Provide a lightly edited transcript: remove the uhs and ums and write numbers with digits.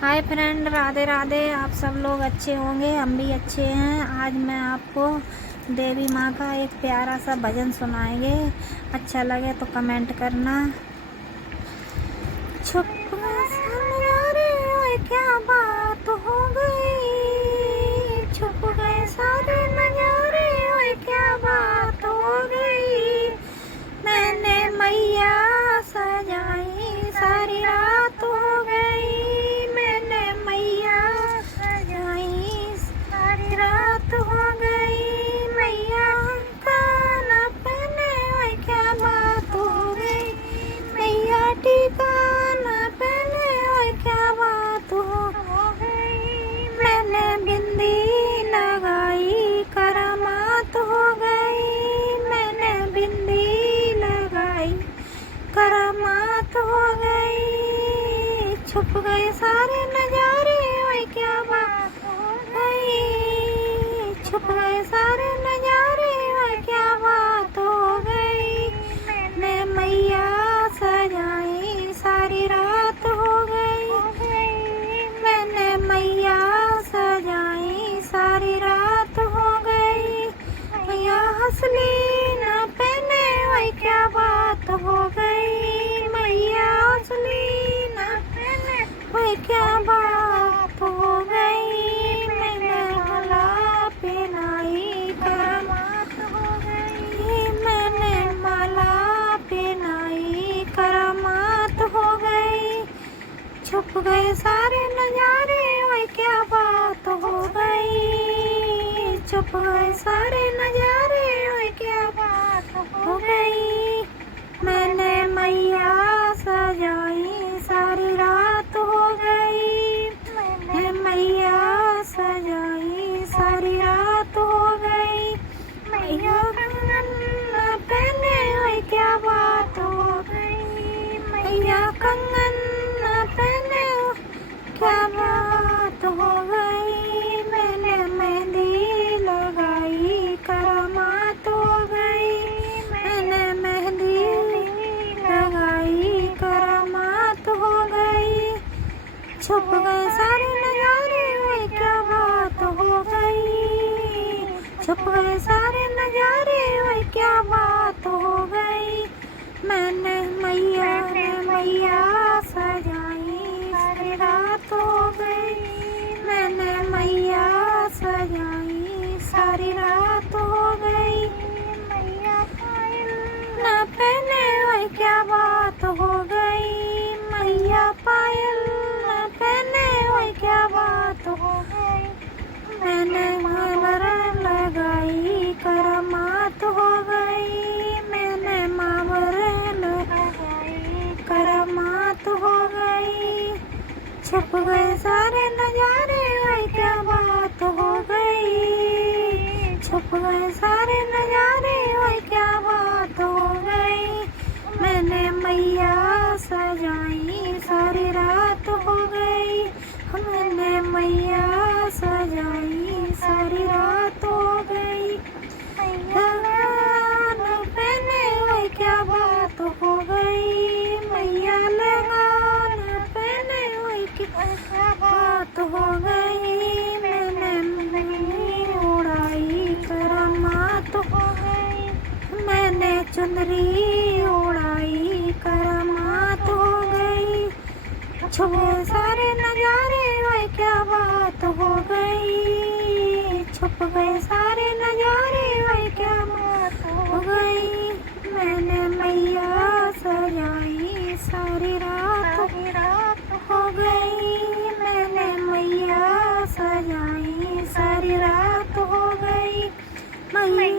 Hi friend, Radhe Radhe. आप सब लोग अच्छे होंगे, हम भी अच्छे हैं। आज मैं आपको देवी माँ का एक प्यारा सा भजन सुनाएंगे। अच्छा लगे तो कमेंट करना। छुप गए सारे ओए क्या बात हो गई, छुप गए सारे नजारे ओए क्या बात हो गई। मैंने मैया सजाई सारी रात हो गई, मैंने मैया सजाई सारी रात हो गई। मैया का ना पहने ओए क्या बात हो गई, मैया टीका ना पहने ओए क्या बात हो गई। मैंने बिंदी लगाई करामात हो गई, मैंने बिंदी लगाई करामात हो गई। छुप गए सारे नजारे ओए क्या बात हो गई, छुप गए सारे नजारे ओए क्या बात हो गई। मैंने मैया सजाई सारी रात हो गई, मैंने मैया सजाई सारी रात हो गई। मैया हंसली ना पहने ओए क्या बात हो गई, मैया हंसली ना पहने ओए क्या बात हो गई। मैंने माला पहनाई करामात हो गई, मैंने माला पहनाई करामात हो गई। छुप गए सारे नजारे ओए क्या बात हो गई, छुप गए सारे नजारे ओए क्या बात हो गई। मैंने मैया सजाई सारी रात हो गई, मैंने मैया सजाई सारी रात हो गई। मैया कंगन ना पहने ओए क्या बात हो गई, मैया कंगन ना पहने क्या बात हो गई। मैंने मेहंदी लगाई करामात हो गई, मैंने मेहंदी लगाई करामात हो गई। छुप गए सारे नजारे ओए क्या बात हो गई, छुप गए सारे नजारे ओए क्या बात हो गई। मैंने मैया सजाई सारी रात हो गई, मैंने मैया सजाई सारी रात हो गई। मैया पायल ना पहने ओए क्या बात हो गई, मैया पायल ना पहने ओए क्या बात हो गई। मैंने मावर लगाई करामात हो गई, मैंने मावर लगाई करामात हो गई। छुप गए सारे नजारे ओए क्या बात हो गई, छुप गए सारे नजारे ओए क्या बात हो गई। मैंने मैया सजाई सारी रात हो गई, मैंने मैया सजाई सारी रात हो गई। लगान पहने ओए क्या बात हो गई, मैया लगान पहने ओए क्या बात हो गई। मैंने उड़ाई करामात हो गई, मैंने चुनरी उड़ाई करामात हो गई। छुप गए सारे नजारे ओए क्या बात हो गई, छुप गए सारे नजारे ओए क्या बात हो गई। मैंने मैया सजाई सारी रात हो गई, मैंने मैया सजाई सारी रात हो गई। मैया